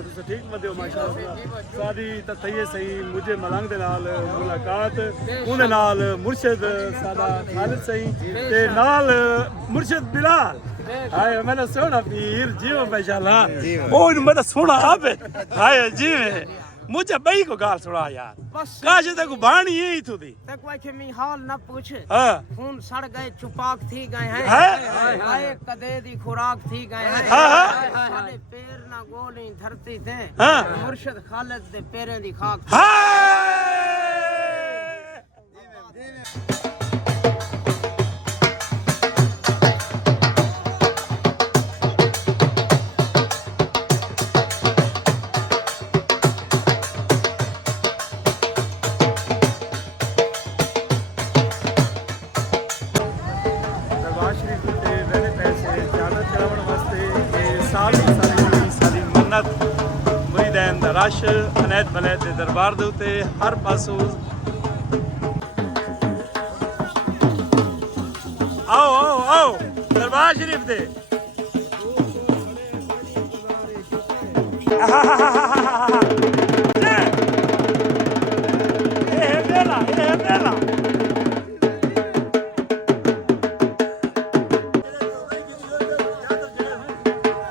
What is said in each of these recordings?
میں تو ٹھیک مت ہو ماشاءاللہ ساری تتھیے صحیح مجھے ملنگ دے نال ملاقات انہاں نال مرشد سادہ خالد صحیح تے نال مرشد بلال ہائے میں سونا پیر جیو ماشاءاللہ او میں سونا عابد ہائے جی مجھے بئی کو گال سنا یار کاش تے کو بانی ہی تو دی تے کوئی کہ می حال نہ پوچھ ہاں خون سڑ گئے چپاک تھی گئے ہیں ہائے ہائے کدے دی خوراک تھی گئے ہیں ہاں سارے پیر نہ گولی دھرتی تے ہاں مرشد خالد دے پیریں دی خاک ہائے رش عنایت ملک دے دربار دے اتے ہر پاسوں آؤ آؤ آؤ دربار شریف دے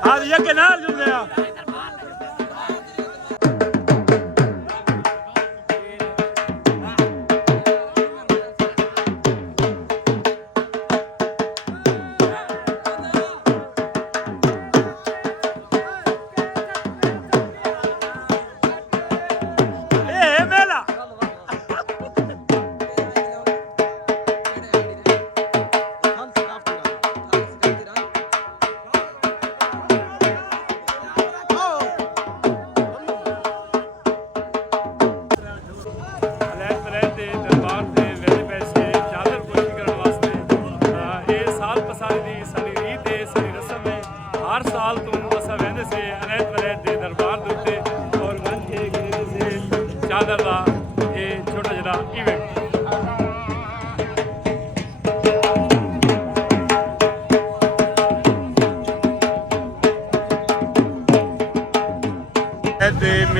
آج یک نال جڑ گیا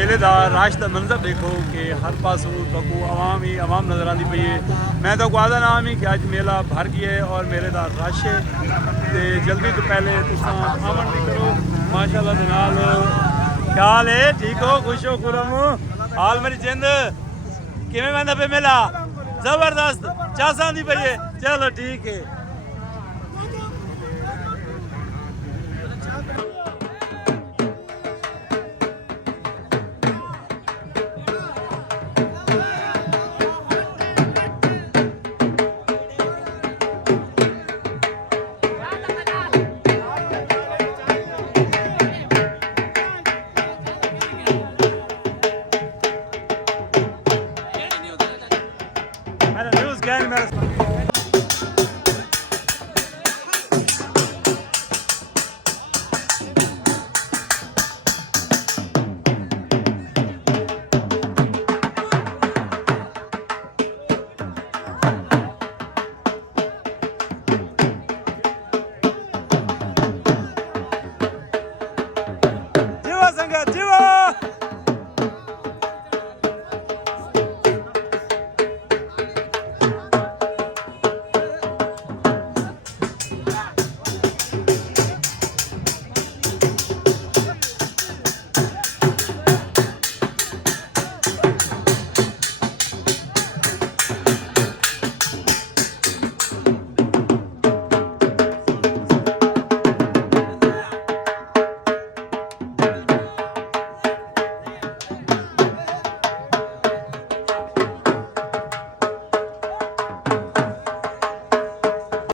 میلے دا راش دا منظر دیکھو کہ ہر پاسوں تو عوام ہی عوام نظر آتی پئی ہے میں تو آدھا نام ہی کہ اج میلہ بھر گیا ہے اور میلے دا رش ہے تے جلدی تو پہلے تساں آمن بھی کرو ماشاءاللہ دے نال خیال ہے ٹھیک ہو خوش ہو خرم ہو حال میری جند کیویں ویندا پہ میلہ زبردست چاساں دی پئی ہے چلو ٹھیک ہے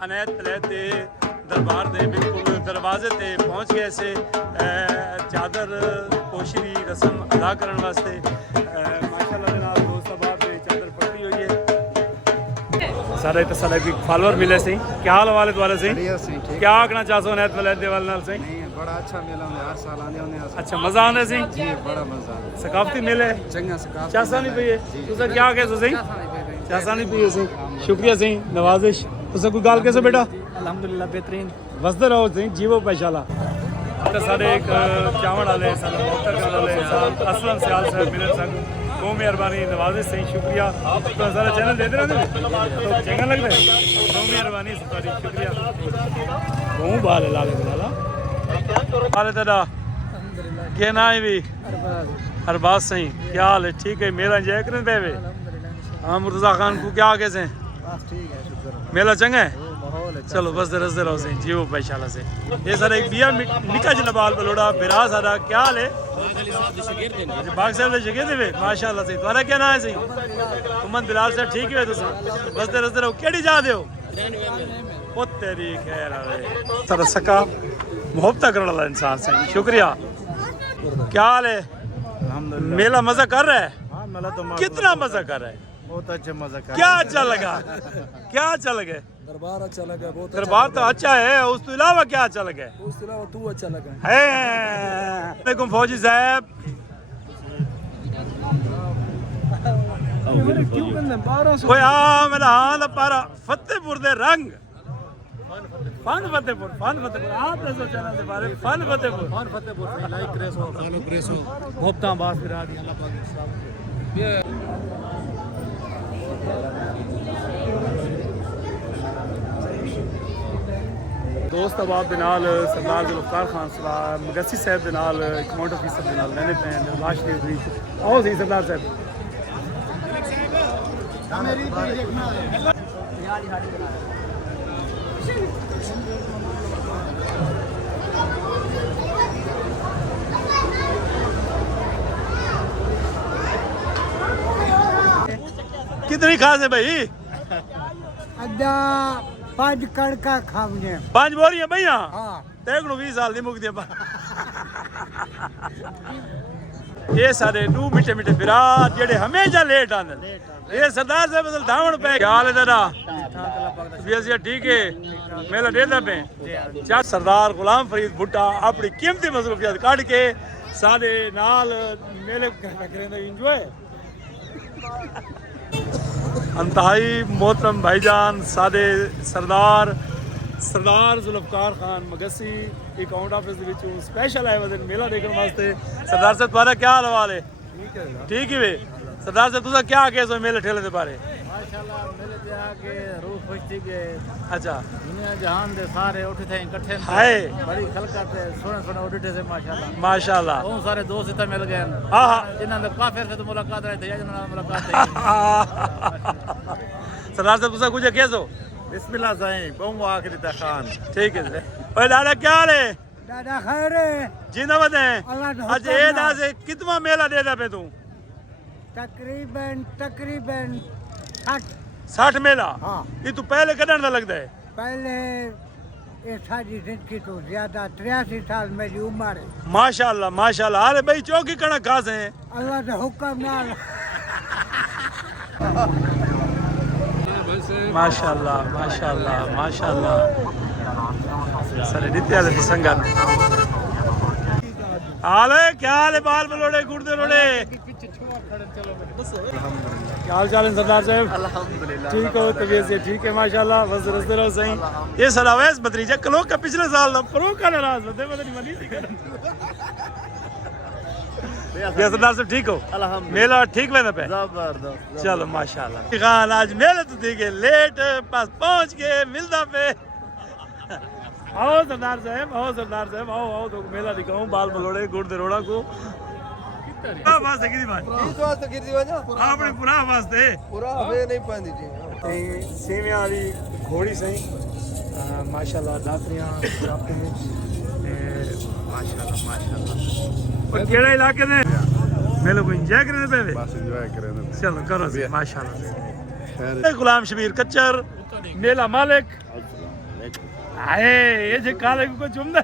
عنایت ملک دے دربار دے بالکل دروازے تے پہنچ گئے سے چادر پوشی دی رسم ادا کرن واسطے ماشاءاللہ جناب دوست احباب نے چادر پکڑی ہوئی ہے سارے تے سارے فالوور ملے سی کیا حال حوالے دوالے سی کیا آکھنا چاہو عنایت ملک دے والے نال سی بڑا اچھا میلہ ہوندا ہر سال آندے ہوندے اچھا مزہ آندا سی جی بڑا مزہ ثقافتی میلے چنگا ثقافت چاسا نہیں پئی ہے تساں کیا کہ سی چاسا نہیں پئی سی شکریہ سی نوازش تساں کوئی گل کیسے بیٹا الحمدللہ بہترین وسدے رہو سی جیو ماشاءاللہ تے سارے ایک چاول والے سارے موٹر والے اسلم سیال صاحب ملن سن بہت مہربانی نوازش صحیح شکریہ تو سارا چینل دیتے رہتے تو چنگا لگتا ہے بہت مہربانی ساری شکریہ بہت بال ہے لالے بلالا حال ہے تیرا کیا نام ہے بھی ارباز صحیح کیا حال ہے ٹھیک ہے میلہ انجوائے کریں پہ وے ہاں مرتضیٰ خان کو کیا آگے سے میلہ چنگا ہے چلو بس رستے رہو صحیح جیو پہ انشاءاللہ سے یہ سارا ایک بیا نکا جی نبال بلوڑا برا سارا کیا حال ہے باغ صاحب دے شگے دے ماشاءاللہ صحیح تمہارا کیا نام ہے صحیح محمد بلال صاحب ٹھیک ہے تسا بس رستے رہو کیڑی جا دے ہو او تیری خیر آوے سارا سکا محبت کرنے والا انسان صحیح شکریہ کیا حال ہے میلہ مزہ کر رہا ہے کتنا مزہ کر رہا ہے بہت اچھا مزہ کر کیا اچھا لگا کیا اچھا لگا دربار اچھا لگا بہت دربار تو اچھا ہے اس تو علاوہ کیا اچھا لگا اس کے علاوہ تو اچھا لگا علیکم فوجی صاحب کوئی میرا ہاں دا پارا فتح پور دے رنگ فن فتح پور آپ نے سوچا نا بارے فن فتح پور لائک ریسو محبتاں باس پھرا دی اللہ پاک دوست احباب دے نال سردار ذوالفقار خان صاحب مگسی صاحب دے نال کمانڈ آفیسر دے نال رہنے پے ہیں لاش دی حضور آؤ صحیح سردار صاحب کتنی خاص ہے بھائی ادا 5 کڑکا کھاونے 5 بوریاں بھائیاں ہاں دیکھ لو 20 سال نہیں مک دیا یہ سارے نو میٹھے میٹھے برات جڑے ہمیشہ لیٹ آندے یہ سردار صاحب بدل دھاون پہ کیا حال ہے تیرا بیسیا ٹھیک ہے میلا ڈیلا پہ چا سردار غلام فرید بھٹا اپنی قیمتی مصروفیات کاٹ کے سارے نال میلے کریں انجوائے انتہائی محترم بھائی جان سادے سردار ذوالفقار خان مگسی اکاؤنٹ آفس دے وچوں سپیشل آئے وزن میلہ دیکھنے واسطے سردار صاحب تمہارا کیا حال ہے ٹھیک ہے بھائی سردار صاحب تسا کیا کہہ سو میلے ٹھیلے دے بارے ماشاءاللہ میرے تے آ کے روح خوش تھی گئے اچھا دنیا جہان دے سارے اٹھے تھے اکٹھے ہائے بڑی خلقت ہے سونے سونے اٹھے تھے ماشاءاللہ ماشاءاللہ بہت سارے دوست اتنے مل گئے ہاں ہاں جنہاں دے کافر سے تو ملاقات رہے تھے یا جنہاں دے ملاقات تھی سردار صاحب تسا کچھ کہہ سو بسم اللہ سائیں بہت آخری تا خان ٹھیک ہے اوے دادا کیا حال ہے دادا خیر ہے جینا بدیں اللہ کا اج اے دا سے کتنا میلہ دے دا پہ تو تقریباً 60 میلہ ہاں یہ تو پہلے کدن دا لگتا ہے پہلے یہ ساری زندگی تو زیادہ 83 سال میری عمر ہے ماشاءاللہ ماشاءاللہ آرے بھائی چوکی کڑا کھاس ہیں اللہ کے حکم نال ماشاءاللہ ماشاءاللہ ماشاءاللہ سارے نتیہ دے سنگت حال ہے کیا حال ہے بال بلوڑے گردے روڑے کیا حال چال ہے سردار صاحب الحمدللہ ٹھیک ہو طبیعت سے ٹھیک ہے ماشاءاللہ بس رستے رہو صحیح یہ سر اویس بدریجہ کلو کا پچھلے سال دا پرو کا ناراض ہوتے مدنی منی سی کرن یہ سردار صاحب ٹھیک ہو الحمدللہ میلہ ٹھیک میں پہ زبردست چلو ماشاءاللہ خان آج میلہ تو ٹھیک ہے لیٹ پاس پہنچ کے ملدا پہ آؤ سردار صاحب آؤ تو میلہ دکھاؤں بال بلوڑے گڑ دے روڑا کو پورا واسطے کسی بات اس واسطے گردی وجہ اپنے پورا واسطے پورا ہوے نہیں پاندی جی سیویاں والی گھوڑی سہی ماشاءاللہ داتریاں راپتے ماشاءاللہ ماشاءاللہ اور کیڑے علاقے نے میلے کو انجوائے کرنے پہ بس انجوائے کریں چلو کرو سی ماشاءاللہ غلام شبیر کچر میلہ مالک آئے یہ جو کالے کو چوم دے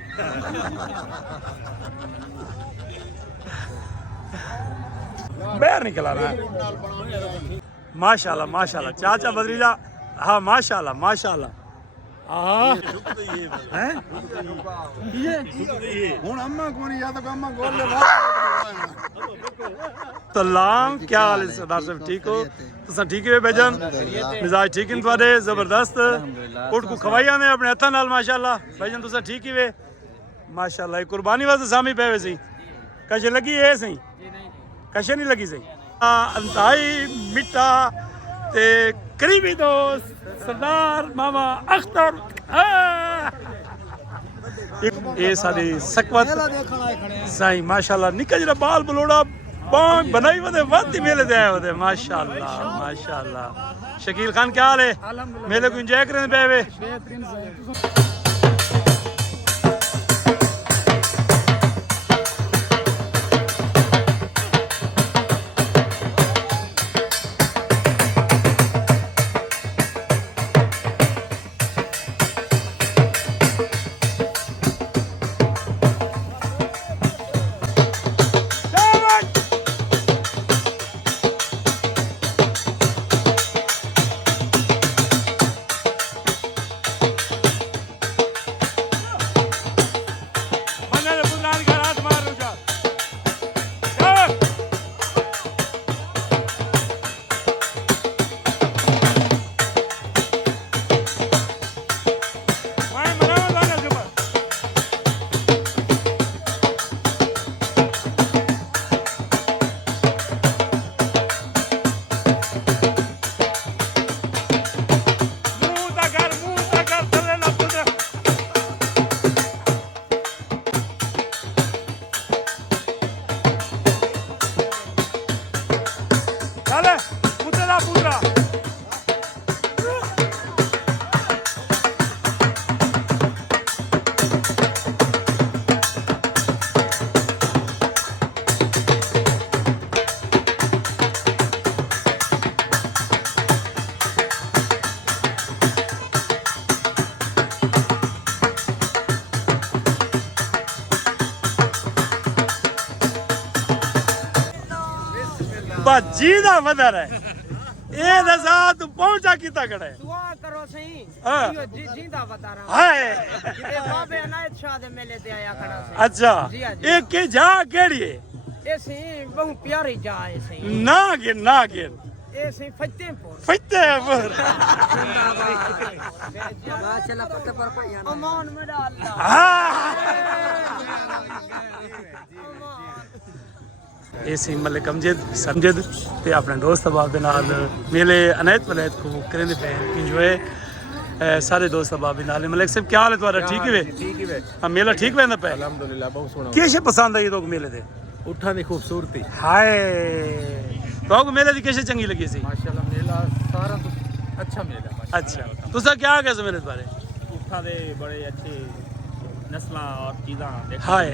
باہر نکلا رہا ہے ماشاءاللہ ماشاءاللہ چاچا بدریجہ ہاں ماشاءاللہ ماشاءاللہ سلام کیا حال ہے سردار صاحب ٹھیک ہو تساں ٹھیک ہے بھجن مزاج ٹھیک ہیں تواڈے زبردست اٹھ کو کھوائیاں نے اپنے ہتھاں نال ماشاءاللہ بھجن تساں ٹھیک ہی وے ماشاءاللہ قربانی واسطے سامی پے وے سی کچھ لگی ہے سی कशे नहीं लगी सही अंताई मिठा ते करीबी दोस्त सरदार मामा अख्तर ये सारी सकवत साईं माशाल्लाह निका जरा बाल बलोड़ा बांग बनाई वदे वादी मेले दे आए वदे माशाल्लाह माशाल्लाह शकील खान क्या हाल है मेले को एंजॉय करें बेवे जी दा वदर है ए दसा तू पहुंचा किता खड़ा है दुआ करो सही हाँ। यो जिंदा बता रहा हाय ये बाबे अनायत शाह दे मेले ते आया खड़ा से अच्छा जी हाँ जी। ए के जा केड़ी है ये सही बहु प्यारी जा है सही ना गिन ये सही फतेहपुर फतेहपुर चला फतेहपुर भैया अमान मेरा अल्लाह ਇਹ ਸੀ ਮਲਿਕ ਅਮਜਦ ਸਮਜਦ ਤੇ ਆਪਣੇ ਦੋਸਤ ਅਬਾਬ ਦੇ ਨਾਲ ਮੇਲੇ ਅਨੈਤ ਵਲੈਤ ਕੋ ਕਰਦੇ ਪਏ ਇੰਜੋਏ ਸਾਰੇ ਦੋਸਤ ਅਬਾਬ ਦੇ ਨਾਲ ਮਲਿਕ ਸਾਹਿਬ ਕੀ ਹਾਲ ਹੈ ਤੁਹਾਡਾ ਠੀਕ ਹੈ ਠੀਕ ਹੀ ਵੇ ਹਾਂ ਮੇਲਾ ਠੀਕ ਵੈਂਦਾ ਪਿਆ ਅਲਹਮਦੁਲਿਲਾ ਬਹੁਤ ਸੋਹਣਾ ਕੀ ਸ਼ੇ ਪਸੰਦ ਆਈ ਲੋਕ ਮੇਲੇ ਦੇ ਉੱਠਾਂ ਦੀ ਖੂਬਸੂਰਤੀ ਹਾਏ ਤੁਹਾਨੂੰ ਮੇਲੇ ਦੀ ਕਿਸ਼ੇ ਚੰਗੀ ਲੱਗੀ ਸੀ ਮਾਸ਼ਾਅੱਲਾ ਮੇਲਾ ਸਾਰਾ ਤੋਂ ਅੱਛਾ ਮੇਲਾ ਮਾਸ਼ਾਅੱਲਾ ਅੱਛਾ ਤੁਸੀਂ ਕੀ ਆਗੇ ਮੇਲੇ ਬਾਰੇ ਉੱਠਾਂ ਦੇ ਬੜੇ ਅੱਛੇ नस्ल और चीज़ा हाय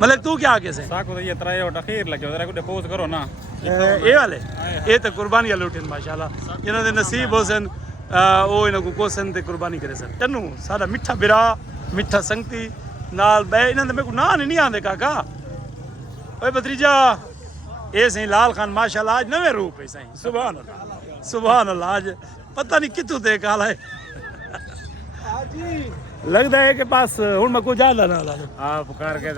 मलिक तू क्या आगे से साको तो ये तरह और अखीर लगे जरा कुछ पोज करो ना ਇਹ ਵਾਲੇ ਇਹ ਤਾਂ ਕੁਰਬਾਨੀਆਂ ਲੁੱਟਣ ਮਾਸ਼ਾਅੱਲਾ ਜਿਨ੍ਹਾਂ ਦੇ ਨਸੀਬ ਹੋਸਨ ਉਹ ਇਹਨਾਂ ਕੋ ਕੋਸਨ ਤੇ ਕੁਰਬਾਨੀ ਕਰੇ ਸਨ ਤੈਨੂੰ ਸਾਡਾ ਮਿੱਠਾ ਬਿਰਾ ਮਿੱਠਾ ਸੰਗਤੀ ਨਾਲ ਬੈ ਇਹਨਾਂ ਦੇ ਮੇਰੇ ਕੋ ਨਾਂ ਨਹੀਂ ਆਉਂਦੇ ਕਾਕਾ ਓਏ ਭਤਰੀਜਾ ਇਹ ਸਹੀ ਲਾਲ ਖਾਨ ਮਾਸ਼ਾਅੱਲਾ ਅੱਜ ਨਵੇਂ ਰੂਪ ਹੈ ਸਹੀ ਸੁਭਾਨ ਅੱਲਾਹ ਅੱਜ ਪਤਾ ਨਹੀਂ ਕਿੱਥੋਂ ਤੇ ਕਾਲਾ ਹੈ लगता है कि बस हूँ मैं को ज्यादा ना ला आप पुकार के